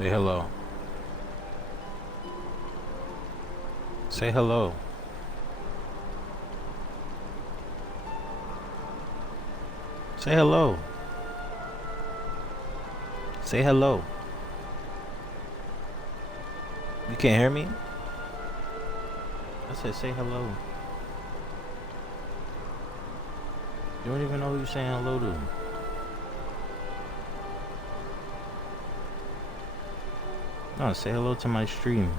Say hello. Say hello. Say hello. Say hello. You can't hear me? I said say hello. You don't even know who you're saying hello to. No, say hello to my stream.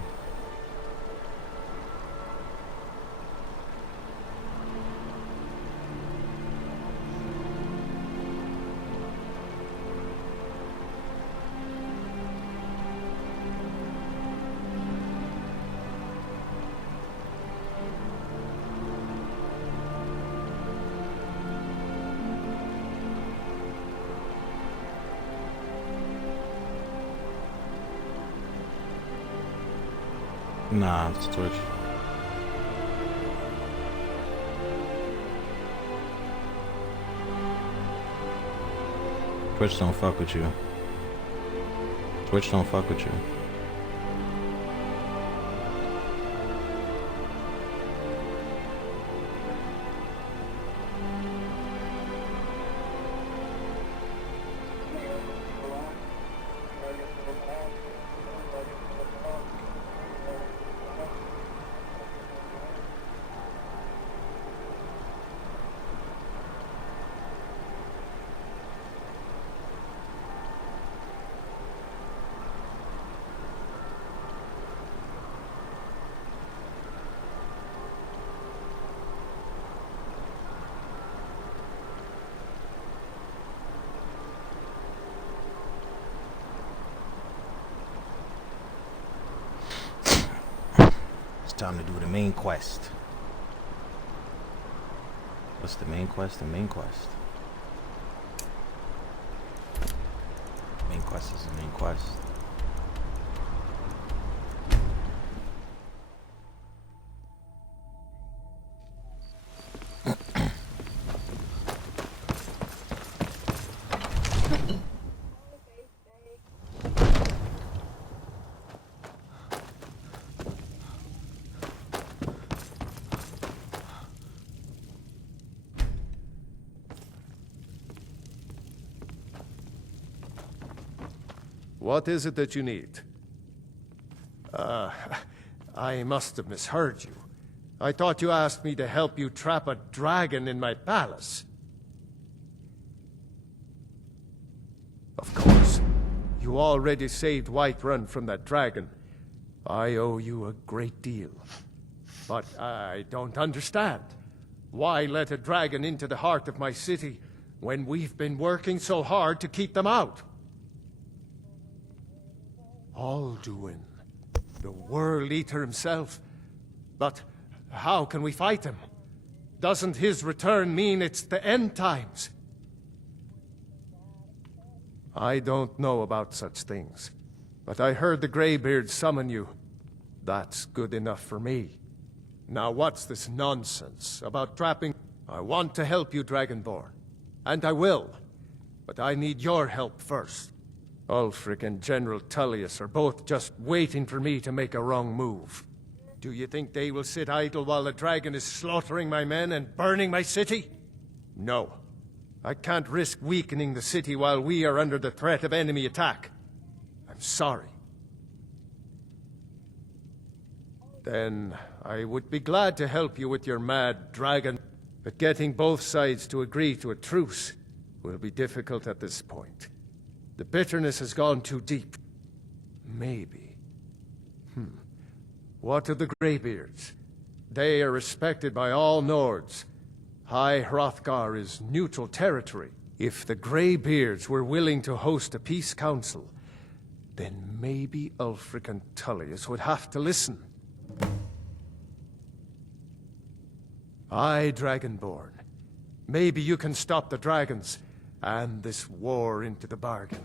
Nah, it's Twitch. Twitch don't fuck with you. Twitch don't fuck with you. Time to do the main quest. What's the main quest? The main quest. Main quest is the main quest. What is it that you need? I must have misheard you. I thought you asked me to help you trap a dragon in my palace. Of course. You already saved Whiterun from that dragon. I owe you a great deal. But I don't understand. Why let a dragon into the heart of my city when we've been working so hard to keep them out? Alduin, the World Eater himself. But how can we fight him? Doesn't his return mean it's the end times? I don't know about such things, but I heard the Greybeard summon you. That's good enough for me. Now what's this nonsense about trapping? I want to help you, Dragonborn, and I will, but I need your help first. Ulfric and General Tullius are both just waiting for me to make a wrong move. Do you think they will sit idle while the dragon is slaughtering my men and burning my city? No. I can't risk weakening the city while we are under the threat of enemy attack. I'm sorry. Then I would be glad to help you with your mad dragon, but getting both sides to agree to a truce will be difficult at this point. The bitterness has gone too deep. Maybe. What of the Greybeards? They are respected by all Nords. High Hrothgar is neutral territory. If the Greybeards were willing to host a peace council, then maybe Ulfric and Tullius would have to listen. Aye, Dragonborn. Maybe you can stop the dragons, and this war into the bargain.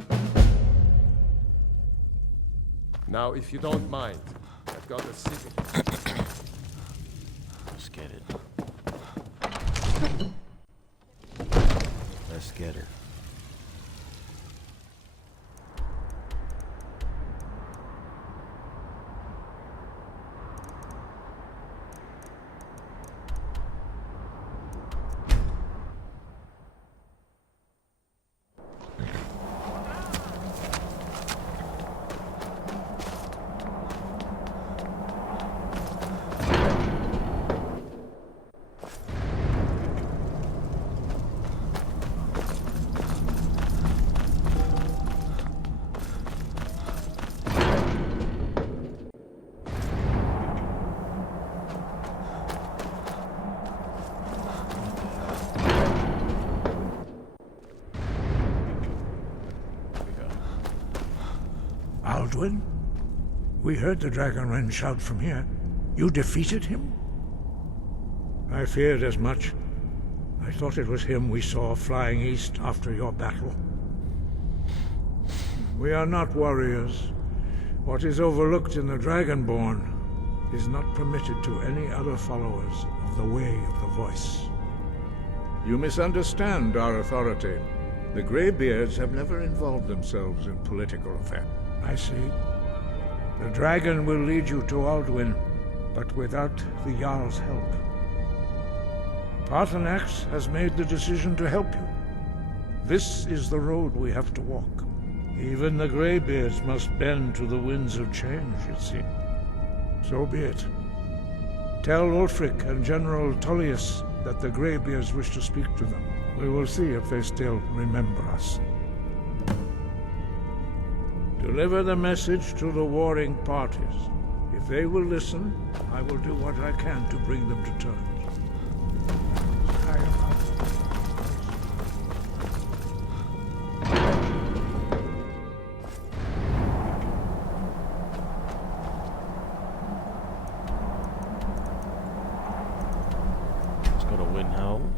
Now, if you don't mind, I've got a city. Let's get it. Let's get her. Aldwin? We heard the Dragonborn shout from here. You defeated him? I feared as much. I thought it was him we saw flying east after your battle. We are not warriors. What is overlooked in the Dragonborn is not permitted to any other followers of the Way of the Voice. You misunderstand our authority. The Greybeards have never involved themselves in political affairs. I see. The dragon will lead you to Aldwin, but without the Jarl's help. Paarthurnax has made the decision to help you. This is the road we have to walk. Even the Greybeards must bend to the winds of change, it seems. So be it. Tell Ulfric and General Tullius that the Greybeards wish to speak to them. We will see if they still remember us. Deliver the message to the warring parties. If they will listen, I will do what I can to bring them to terms. Let's go to Windhelm.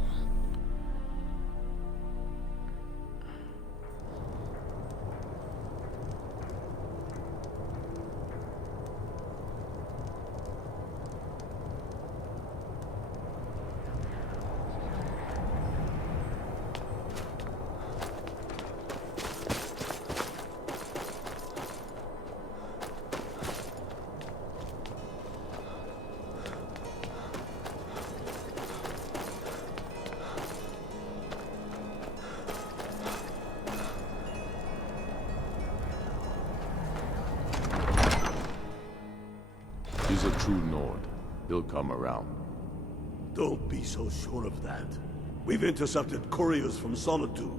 He's a true Nord. He'll come around. Don't be so sure of that. We've intercepted couriers from Solitude.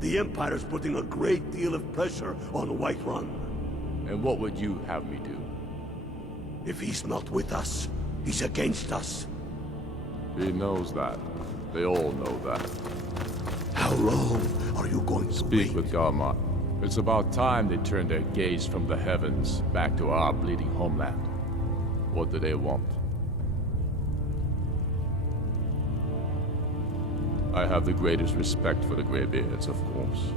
The Empire's putting a great deal of pressure on Whiterun. And what would you have me do? If he's not with us, he's against us. He knows that. They all know that. How long are you going to Speak wait? with Galmar. It's about time they turned their gaze from the heavens back to our bleeding homeland. What do they want? I have the greatest respect for the Greybeards, of course,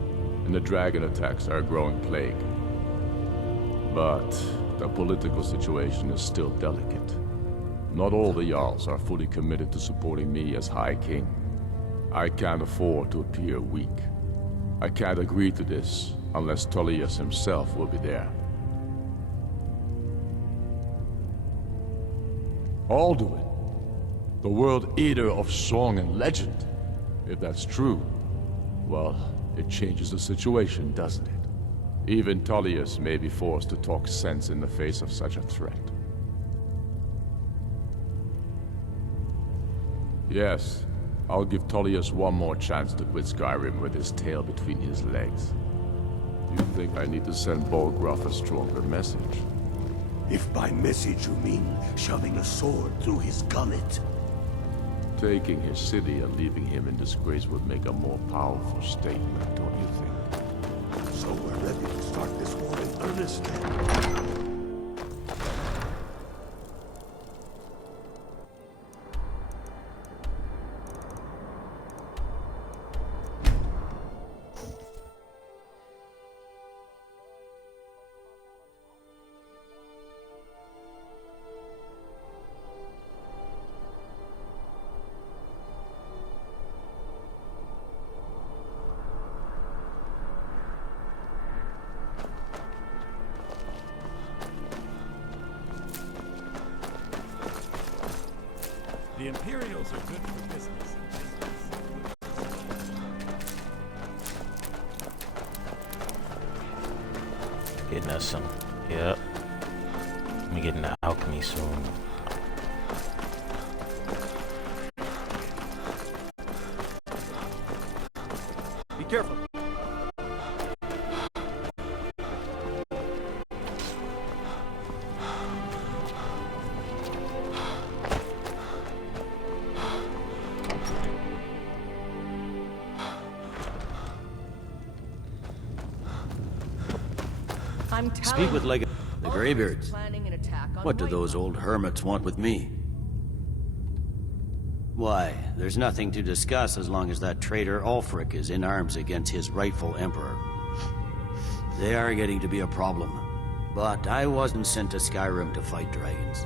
and the dragon attacks are a growing plague. But the political situation is still delicate. Not all the Jarls are fully committed to supporting me as High King. I can't afford to appear weak. I can't agree to this unless Tullius himself will be there. Alduin, the World Eater of song and legend. If that's true, well, it changes the situation, doesn't it? Even Tullius may be forced to talk sense in the face of such a threat. Yes, I'll give Tullius one more chance to quit Skyrim with his tail between his legs. You think I need to send Bolgraf a stronger message? If by message you mean shoving a sword through his gullet. Taking his city and leaving him in disgrace would make a more powerful statement, don't you think? So we're ready to start this war in earnest then. The Imperials are good for business. Getting us some. Yep. Let me get into alchemy soon. Be careful. I'm telling Speak with you, the Greybeards. planning an attack on What do White those Mountain. old hermits want with me? Why, there's nothing to discuss as long as that traitor Ulfric is in arms against his rightful emperor. They are getting to be a problem. But I wasn't sent to Skyrim to fight dragons.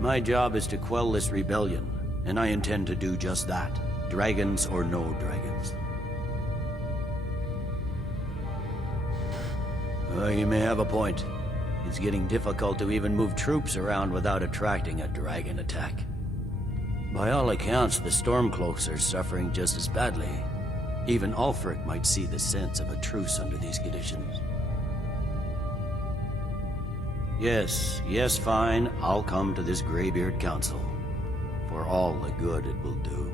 My job is to quell this rebellion, and I intend to do just that. Dragons or no dragons. You may have a point. It's getting difficult to even move troops around without attracting a dragon attack. By all accounts, the Stormcloaks are suffering just as badly. Even Ulfric might see the sense of a truce under these conditions. Yes, fine. I'll come to this Greybeard Council. For all the good it will do.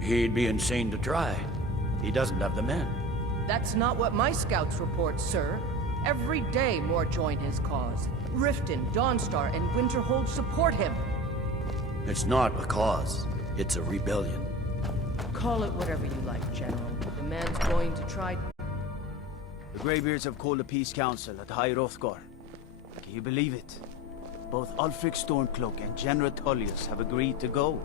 He'd be insane to try. He doesn't have the men. That's not what my scouts report, sir. Every day more join his cause. Riften, Dawnstar, and Winterhold support him. It's not a cause. It's a rebellion. Call it whatever you like, General. The man's going to try... The Greybeards have called a peace council at High Hrothgar. Can you believe it? Both Ulfric Stormcloak and General Tullius have agreed to go.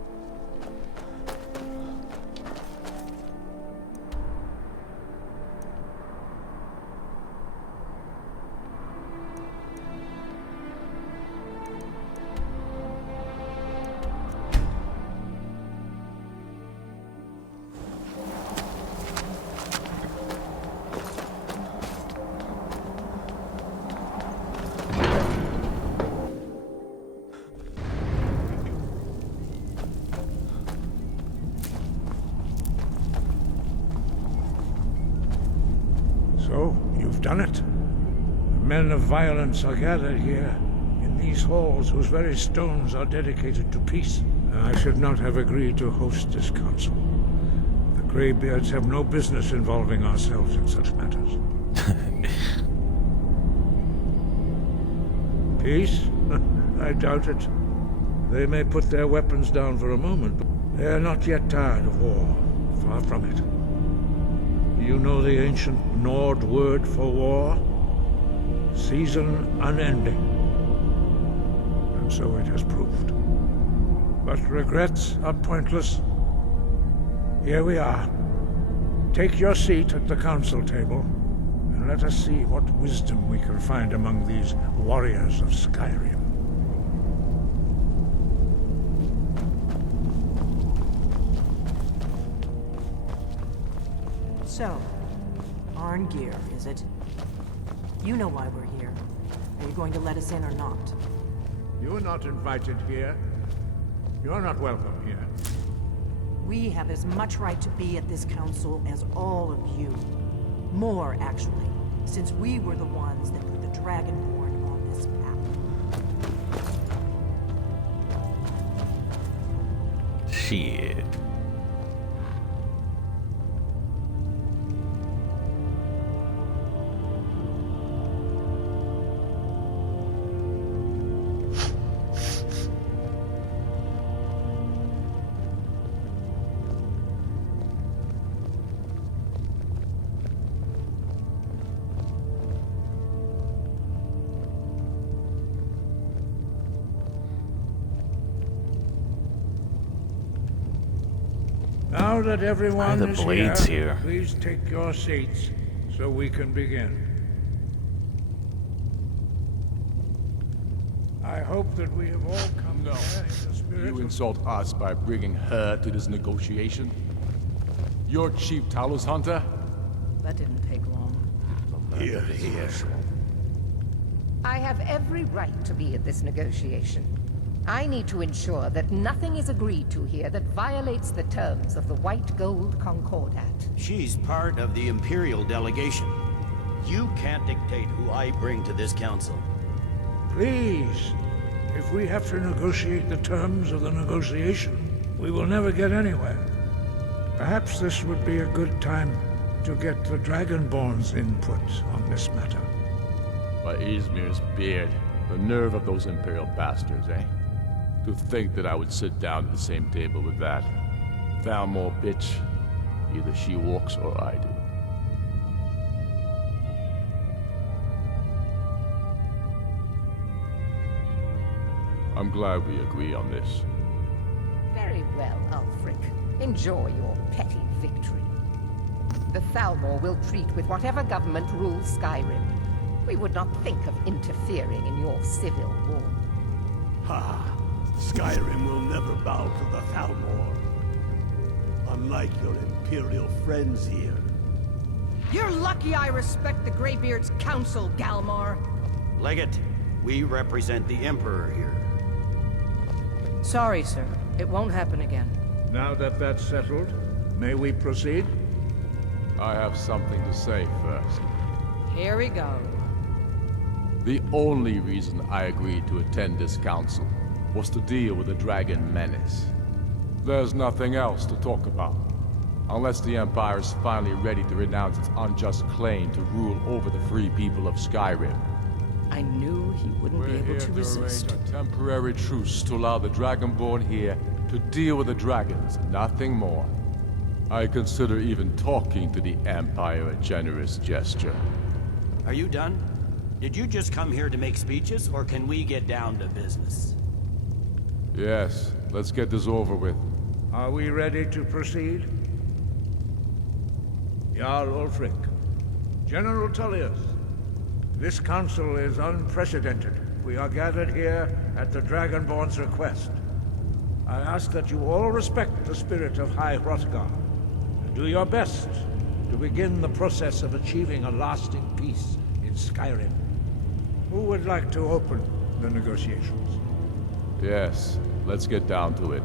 So, you've done it. The men of violence are gathered here, in these halls whose very stones are dedicated to peace. I should not have agreed to host this council. The Greybeards have no business involving ourselves in such matters. Peace? I doubt it. They may put their weapons down for a moment, but they are not yet tired of war. Far from it. You know the ancient Nord word for war? Season unending. And so it has proved. But regrets are pointless. Here we are. Take your seat at the council table, and let us see what wisdom we can find among these warriors of Skyrim. So, Arngeir, is it? You know why we're here. Are you going to let us in or not? You're not invited here. You're not welcome here. We have as much right to be at this council as all of you. More, actually, since we were the ones that put the Dragonborn on this path. Shit. Now that everyone the is blades here? Please take your seats so we can begin. I hope that we have all come No. here in the spirit You of... insult us by bringing her to this negotiation? You're Chief Talos Hunter? That didn't take long. Here. I have every right to be at this negotiation. I need to ensure that nothing is agreed to here that violates the terms of the White Gold Concordat. She's part of the Imperial delegation. You can't dictate who I bring to this council. Please, if we have to negotiate the terms of the negotiation, we will never get anywhere. Perhaps this would be a good time to get the Dragonborn's input on this matter. By Izmir's beard, the nerve of those Imperial bastards, eh? To think that I would sit down at the same table with that Valmore bitch. Either she walks or I do. I'm glad we agree on this. Very well, Ulfric. Enjoy your petty victory. The Thalmor will treat with whatever government rules Skyrim. We would not think of interfering in your civil war. Ha! Skyrim will never bow to the Thalmor. Unlike your Imperial friends here. You're lucky I respect the Greybeard's counsel, Galmar. Legate, we represent the Emperor here. Sorry, sir. It won't happen again. Now that that's settled, may we proceed? I have something to say first. Here we go. The only reason I agreed to attend this council was to deal with the dragon menace. There's nothing else to talk about. Unless the Empire is finally ready to renounce its unjust claim to rule over the free people of Skyrim. I knew he wouldn't be able to resist. Arrange a temporary truce to allow the Dragonborn here to deal with the dragons, nothing more. I consider even talking to the Empire a generous gesture. Are you done? Did you just come here to make speeches, or can we get down to business? Yes, let's get this over with. Are we ready to proceed? Jarl Ulfric, General Tullius, this council is unprecedented. We are gathered here at the Dragonborn's request. I ask that you all respect the spirit of High Hrothgar, and do your best to begin the process of achieving a lasting peace in Skyrim. Who would like to open the negotiations? Yes, let's get down to it.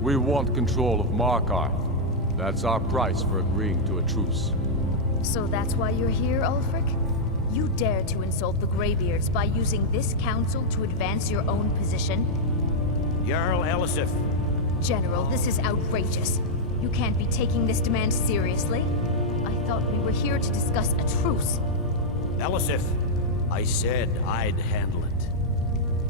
We want control of Markarth. That's our price for agreeing to a truce. So that's why you're here, Ulfric? You dare to insult the Greybeards by using this council to advance your own position? Jarl Elisif. General, this is outrageous. You can't be taking this demand seriously. I thought we were here to discuss a truce. Elisif, I said I'd handle it.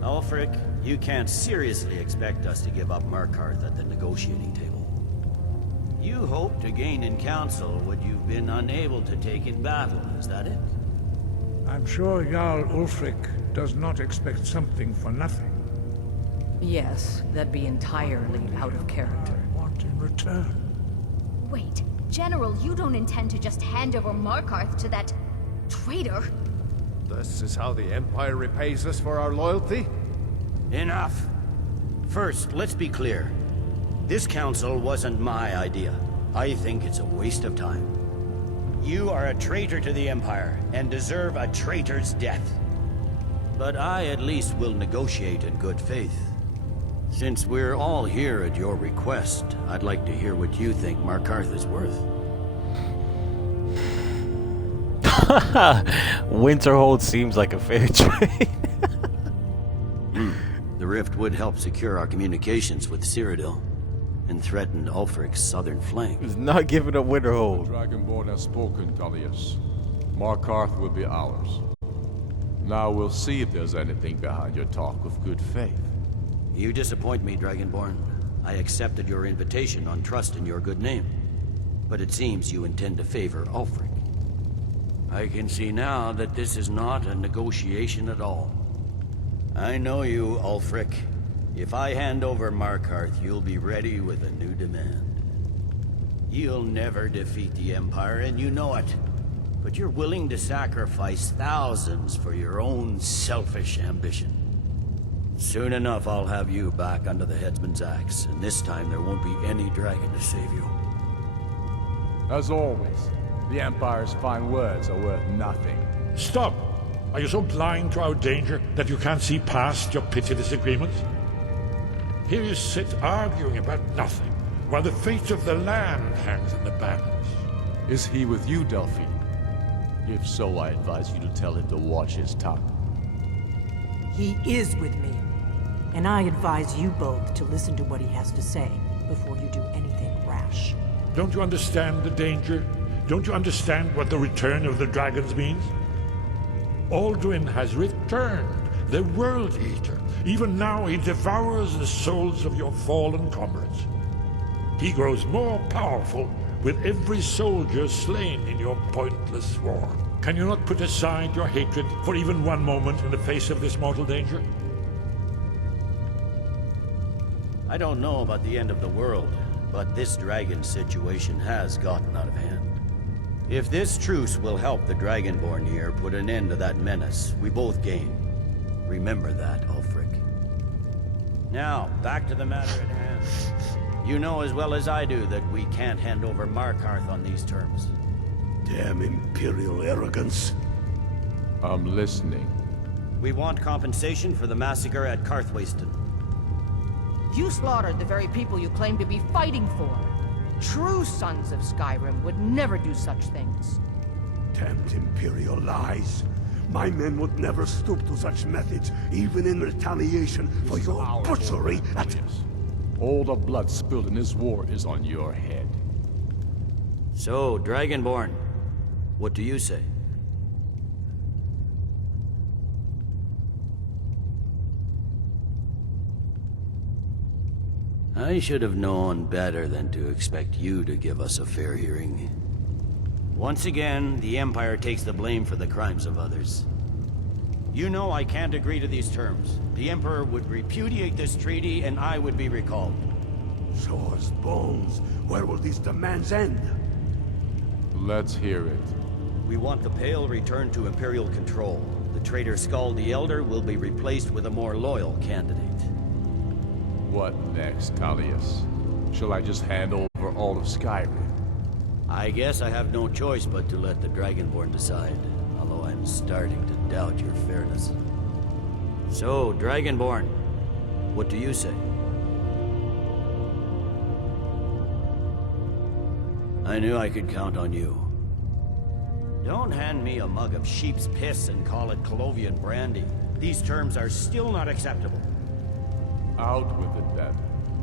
Ulfric, you can't seriously expect us to give up Markarth at the negotiating table. You hoped to gain in council what you've been unable to take in battle, is that it? I'm sure Jarl Ulfric does not expect something for nothing. Yes, that'd be entirely out of character. I want in return. Wait, General, you don't intend to just hand over Markarth to that traitor? This is how the Empire repays us for our loyalty? Enough. First, let's be clear. This council wasn't my idea. I think it's a waste of time. You are a traitor to the Empire, and deserve a traitor's death. But I at least will negotiate in good faith. Since we're all here at your request, I'd like to hear what you think Markarth is worth. Winterhold seems like a fair trade. The rift would help secure our communications with Cyrodiil, and threaten Ulfric's southern flank. He's not giving up Winterhold. The Dragonborn has spoken, Tullius. Markarth will be ours. Now we'll see if there's anything behind your talk of good faith. You disappoint me, Dragonborn. I accepted your invitation on trust in your good name. But it seems you intend to favor Ulfric. I can see now that this is not a negotiation at all. I know you, Ulfric. If I hand over Markarth, you'll be ready with a new demand. You'll never defeat the Empire, and you know it. But you're willing to sacrifice thousands for your own selfish ambition. Soon enough, I'll have you back under the headsman's axe, and this time there won't be any dragon to save you. As always, the Empire's fine words are worth nothing. Stop! Are you so blind to our danger that you can't see past your petty disagreements? Here you sit arguing about nothing, while the fate of the land hangs in the balance. Is he with you, Delphine? If so, I advise you to tell him to watch his tongue. He is with me, and I advise you both to listen to what he has to say before you do anything rash. Don't you understand the danger? Don't you understand what the return of the dragons means? Alduin has returned, the World Eater. Even now he devours the souls of your fallen comrades. He grows more powerful with every soldier slain in your pointless war. Can you not put aside your hatred for even one moment in the face of this mortal danger? I don't know about the end of the world, but this dragon situation has gotten out of hand. If this truce will help the Dragonborn here put an end to that menace, we both gain. Remember that, Ulfric. Now, back to the matter at hand. You know as well as I do that we can't hand over Markarth on these terms. Damn Imperial arrogance. I'm listening. We want compensation for the massacre at Karthwasten. You slaughtered the very people you claim to be fighting for. True sons of Skyrim would never do such things. Damned Imperial lies. My men would never stoop to such methods, even in retaliation for your butchery at... All the blood spilled in this war is on your head. So, Dragonborn, what do you say? I should have known better than to expect you to give us a fair hearing. Once again, the Empire takes the blame for the crimes of others. You know I can't agree to these terms. The Emperor would repudiate this treaty, and I would be recalled. Shaw's bones. Where will these demands end? Let's hear it. We want the Pale returned to Imperial control. The traitor Skull the Elder will be replaced with a more loyal candidate. What next, Tullius? Shall I just hand over all of Skyrim? I guess I have no choice but to let the Dragonborn decide, although I'm starting to doubt your fairness. So, Dragonborn, what do you say? I knew I could count on you. Don't hand me a mug of sheep's piss and call it Colovian brandy. These terms are still not acceptable. Out with it, then.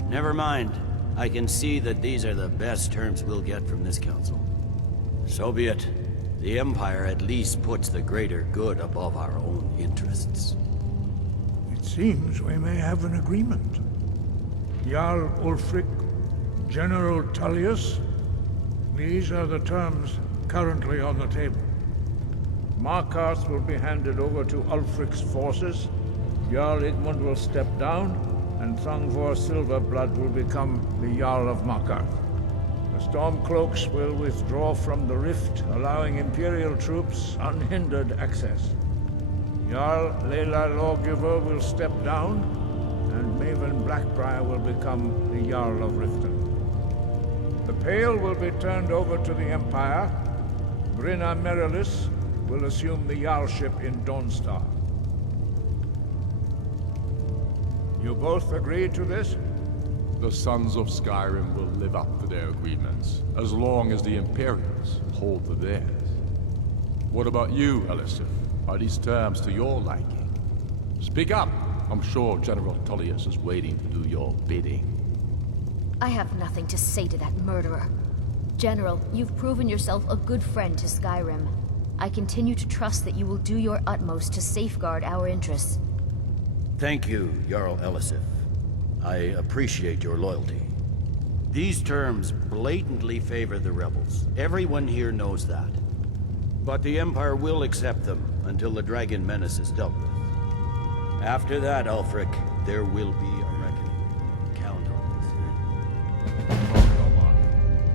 Never mind. I can see that these are the best terms we'll get from this council. So be it. The Empire at least puts the greater good above our own interests. It seems we may have an agreement. Jarl Ulfric, General Tullius, these are the terms currently on the table. Markarth will be handed over to Ulfric's forces, Jarl Igmund will step down, and Thangvor Silverblood will become the Jarl of Markarth. The Stormcloaks will withdraw from the rift, allowing Imperial troops unhindered access. Jarl Leila Lawgiver will step down, and Maven Blackbriar will become the Jarl of Riften. The Pale will be turned over to the Empire. Brynna Merilis will assume the Jarlship in Dawnstar. You both agree to this? The Sons of Skyrim will live up to their agreements, as long as the Imperials hold to theirs. What about you, Elisif? Are these terms to your liking? Speak up! I'm sure General Tullius is waiting to do your bidding. I have nothing to say to that murderer. General, you've proven yourself a good friend to Skyrim. I continue to trust that you will do your utmost to safeguard our interests. Thank you, Jarl Elisif. I appreciate your loyalty. These terms blatantly favor the rebels. Everyone here knows that. But the Empire will accept them until the Dragon Menace is dealt with. After that, Ulfric, there will be a reckoning. Count on it.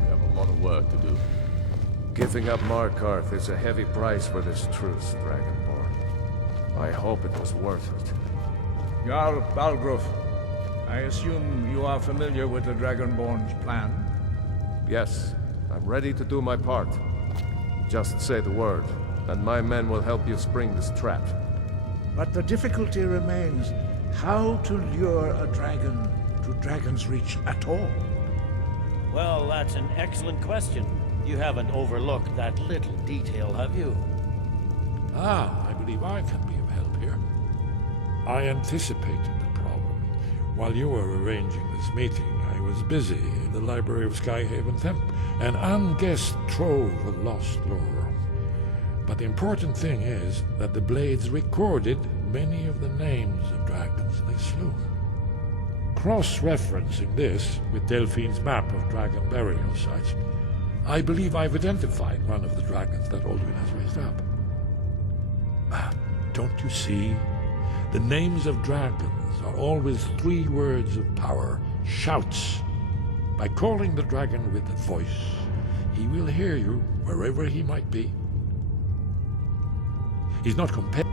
We have a lot of work to do. Giving up Markarth is a heavy price for this truce, Dragonborn. I hope it was worth it. Jarl Balgruuf, I assume you are familiar with the Dragonborn's plan? Yes, I'm ready to do my part. Just say the word, and my men will help you spring this trap. But the difficulty remains how to lure a dragon to Dragon's Reach at all. Well, that's an excellent question. You haven't overlooked that little detail, have you? I believe I can be of help here. I anticipated the problem. While you were arranging this meeting, I was busy in the library of Skyhaven Temp, an unguessed trove of lost lore. But the important thing is that the Blades recorded many of the names of dragons they slew. Cross-referencing this with Delphine's map of dragon burial sites, I believe I've identified one of the dragons that Alduin has raised up. Don't you see? The names of dragons are always 3 words of power shouts. By calling the dragon with the voice, he will hear you wherever he might be. He's not compelled.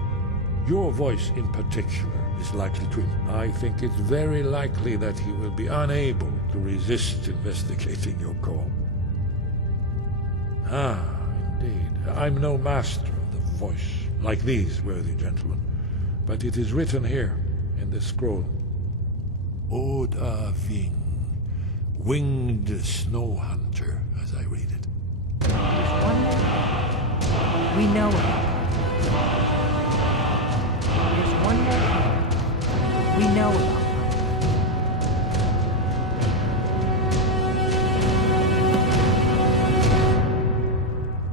Your voice in particular is likely to. I think it's very likely that he will be unable to resist investigating your call. Ah, indeed. I'm no master of the voice, like these worthy gentlemen, but it is written here in this scroll. Oda Ving, winged snow hunter, as I read it. One more thing. We know about her. There's one more thing. We know about her.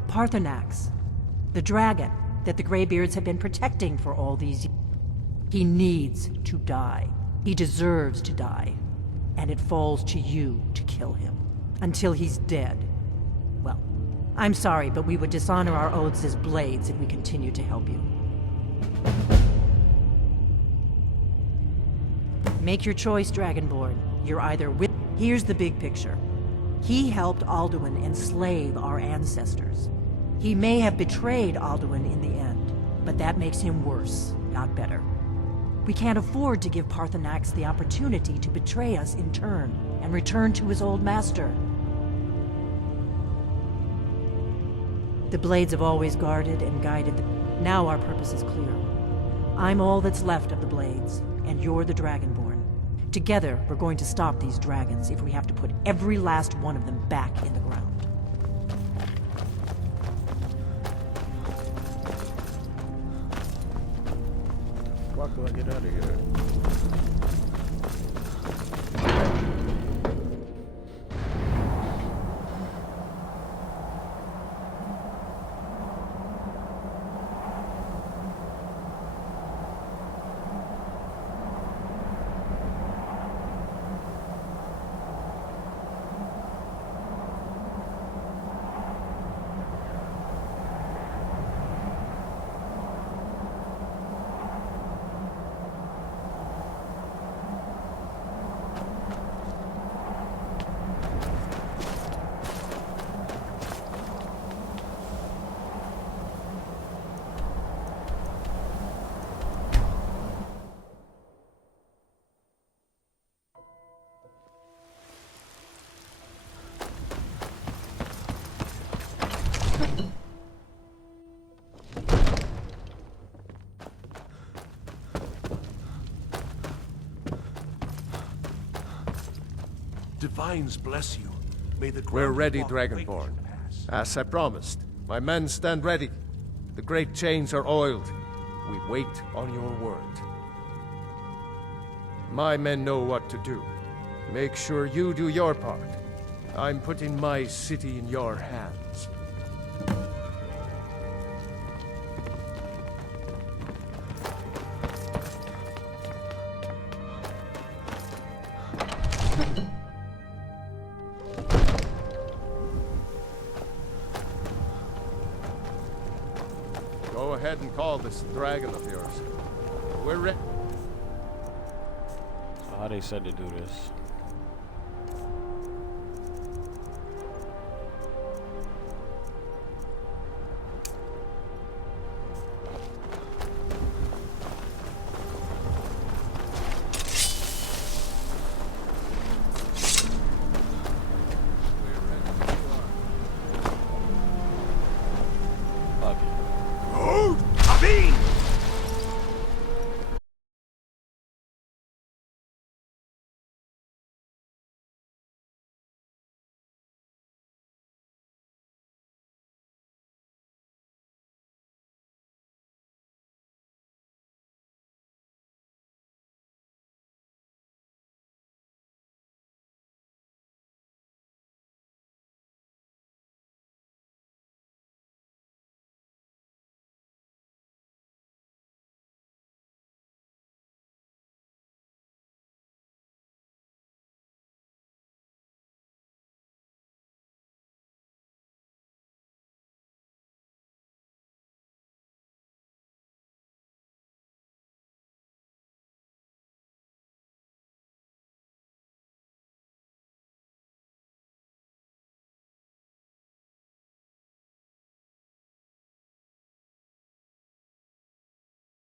Parthenax, the dragon that the Greybeards have been protecting for all these years. He needs to die. He deserves to die. And it falls to you to kill him. Until he's dead. Well, I'm sorry, but we would dishonor our oaths as blades if we continue to help you. Make your choice, Dragonborn. You're either with... Here's the big picture. He helped Alduin enslave our ancestors. He may have betrayed Alduin in the end, but that makes him worse, not better. We can't afford to give Parthenax the opportunity to betray us in turn, and return to his old master. The Blades have always guarded and guided them. Now our purpose is clear. I'm all that's left of the Blades, and you're the Dragonborn. Together, we're going to stop these dragons if we have to put every last one of them back in the ground. Why do I get out of here? Divines bless you. May the We're ground ready, walk Dragonborn. pass. As I promised, my men stand ready. The great chains are oiled. We wait on your word. My men know what to do. Make sure you do your part. I'm putting my city in your hands. Go ahead and call this dragon of yours. We're ready. So how they said to do this?